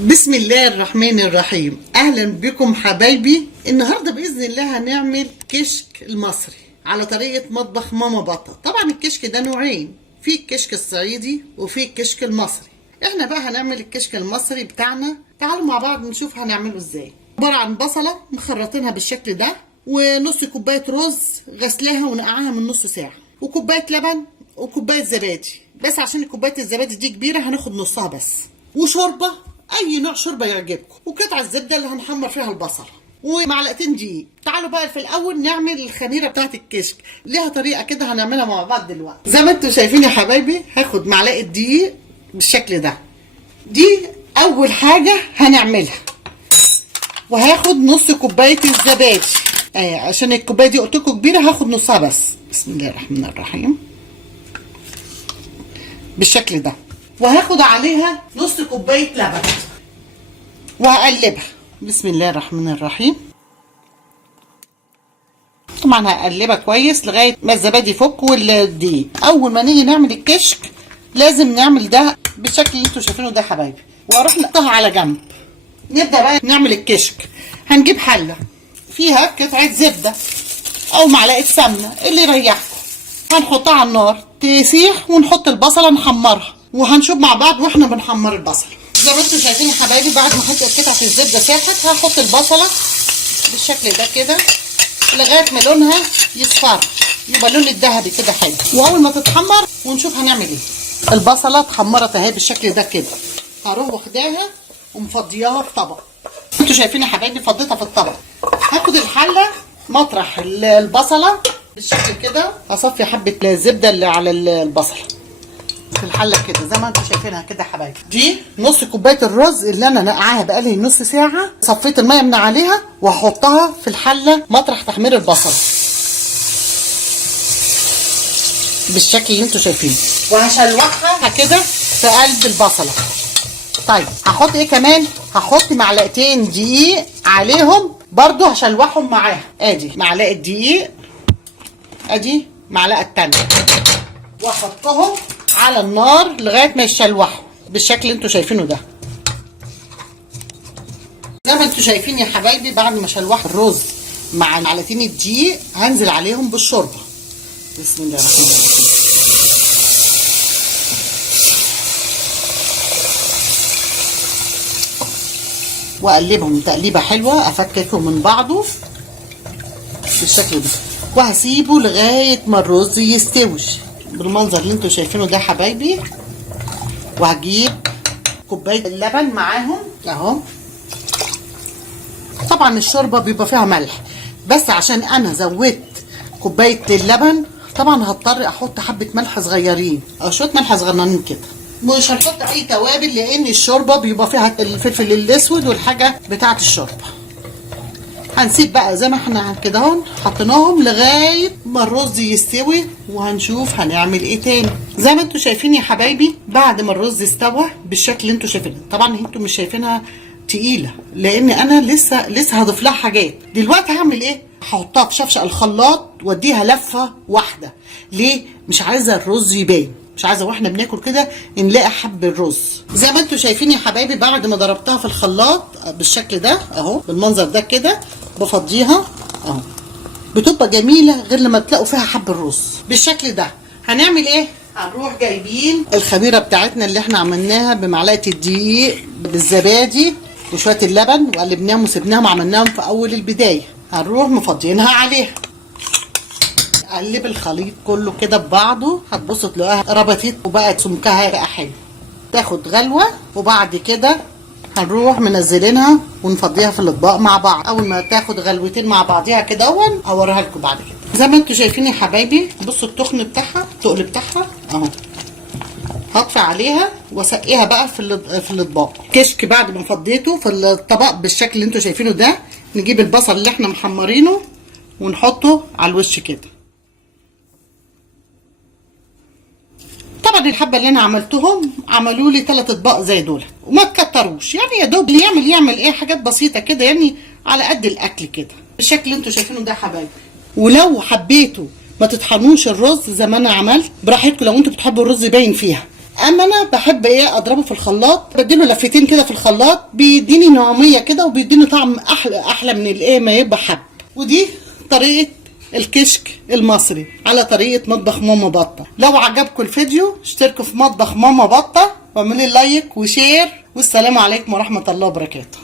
بسم الله الرحمن الرحيم. اهلا بكم حبايبي. النهارده باذن الله هنعمل كشك المصري على طريقه مطبخ ماما بطه. طبعا الكشك ده نوعين، في الكشك الصعيدي وفي الكشك المصري. احنا بقى هنعمل الكشك المصري بتاعنا. تعالوا مع بعض نشوف هنعمله ازاي. عباره عن بصله مخرطينها بالشكل ده، ونص كوبايه رز غسلاها ونقعها من نص ساعه، وكوبايه لبن، وكوبايه زبادي. بس عشان كوبايه الزبادي دي كبيره هناخد نصها بس، وشوربه اي نوع شوربه يعجبكم، وقطعه الزبده اللي هنحمر فيها البصله، ومعلقتين دقيق. تعالوا بقى في الاول نعمل الخميره بتاعت الكشك. ليها طريقه كده هنعملها مع بعض دلوقتي. زي ما انتم شايفين يا حبايبي، هاخد معلقه دقيق بالشكل ده. دي اول حاجه هنعملها. وهاخد نص كوبايه الزبادي، عشان الكوبايه دي قلت لكم كبيره، هاخد نصها بس. بسم الله الرحمن الرحيم. بالشكل ده. وهاخد عليها نص كوبايه لبن وهقلبها. بسم الله الرحمن الرحيم. طبعا هقلبها كويس لغايه ما الزبادي يفك والدقيق. اول ما نيجي نعمل الكشك لازم نعمل ده بالشكل اللي انتوا شايفينه ده حبايبي، واروح نحطها على جنب. نبدا بقى نعمل الكشك. هنجيب حله فيها قطعه زبده او معلقه سمنه اللي يريحكم، هنحطها على النار تسيح، ونحط البصله نحمرها، وهنشوف مع بعض واحنا بنحمر البصل. زي ما انتم شايفين يا حبايبي، بعد ما احط قطعه الزبده ساحت هحط البصله بالشكل ده كده لغايه ما لونها يصفر، يبقى اللون الذهبي كده حلو. واول ما تتحمر ونشوف هنعمل ايه. البصله اتحمرت اهي بالشكل ده كده، هروح واخداها ومفضياها في طبق. انتوا شايفين يا حبايبي فضيتها في الطبق. هاخد الحله مطرح البصله بالشكل كده، هصفي حبه الزبده اللي على البصله في الحله كده زي ما انتم شايفينها كده يا حبايبي. دي نص كوبايه الرز اللي انا نقعاها بقالي نص ساعه، صفيت الميه من عليها وهحطها في الحله مطرح تحمير البصل بالشكل اللي انتم شايفينه، وهشلوحها كده في قلب البصله. طيب هحط ايه كمان؟ هحط معلقتين دقيق عليهم برضو هشلوحهم معاها. ادي معلقه دقيق، ادي معلقه التانيه، واحطهم على النار لغايه ما يشلوحوا بالشكل اللي انتوا شايفينه ده. زي ما انتوا شايفين يا حبايبي، بعد ما شلوحت الرز مع معلقتين الدقيق هنزل عليهم بالشوربه. بسم الله الرحمن الرحيم. واقلبهم تقليبه حلوه، افككهم من بعضه بالشكل ده، وهسيبه لغايه ما الرز يستوي بالمنظر اللي انتوا شايفينه ده حبايبي. وهجيب كوبايه اللبن معاهم اهو. طبعا الشوربه بيبقى فيها ملح، بس عشان انا زودت كوبايه اللبن طبعا هضطر احط حبه ملح صغيرين او شويه ملح صغننين كده. مش هنحط اي توابل لان الشوربه بيبقى فيها الفلفل الاسود والحاجه بتاعه الشوربه. هنسيب بقى زي ما احنا كده اهو حطيناهم لغايه ما الرز يستوي، وهنشوف هنعمل ايه تاني. زي ما انتوا شايفين يا حبايبي، بعد ما الرز استوى بالشكل اللي انتوا شايفينه، طبعا انتوا مش شايفينها تقيله لان انا لسه هضيف لها حاجات. دلوقتي هعمل ايه؟ هحطها في شفشق الخلاط واديها لفه واحده. ليه؟ مش عايزه الرز يبان، مش عايزه واحنا بناكل كده نلاقي حب الرز. زي ما انتوا شايفين يا حبايبي، بعد ما ضربتها في الخلاط بالشكل ده اهو بالمنظر ده كده، بفضيها اهو. بتبقى جميله غير لما تلاقوا فيها حب الرز بالشكل ده. هنعمل ايه؟ هنروح جايبين الخميره بتاعتنا اللي احنا عملناها بمعلقه الدقيق بالزبادي وشويه اللبن، وقلبناهم وسبناهم وعملناهم في اول البدايه. هنروح مفضيينها عليها. قلب الخليط كله كده ببعضه، هتبصوا تلاقوها ربطت وبقت سمكها بقى حلو. تاخد غلوه، وبعد كده هنروح منزلينها ونفضيها في الاطباق مع بعض. اول ما تاخد غلوتين مع بعضيها كده اوريها لكم بعد كده. زي ما انتوا شايفين يا حبايبي، بصوا التخن بتاعها، التقل بتاعها اهو. هطفي عليها واسقيها بقى في الاطباق. كشك بعد ما فضيته في الطبق بالشكل اللي انتوا شايفينه ده، نجيب البصل اللي احنا محمرينه ونحطه على الوش كده. طبعا الحبه اللي انا عملتهم عملوا لي 3 اطباق زي دول، وما تكتروش يعني، يا دوب اللي يعمل ايه حاجات بسيطه كده يعني على قد الاكل كده بالشكل اللي انتوا شايفينه ده يا حبايبي. ولو حبيتوا ما تطحنوش الرز زي ما انا عملت براحتكم، لو انتوا بتحبوا الرز باين فيها اما انا بحب ايه اضربه في الخلاط، بديله لفتين كده في الخلاط، بيديني نعوميه كده وبيديني طعم احلى من الايه ما يبقى حب. ودي طريقه الكشك المصري على طريقه مطبخ ماما بطه. لو عجبكم الفيديو اشتركوا في مطبخ ماما بطه واعملوا لايك وشير، والسلام عليكم ورحمه الله وبركاته.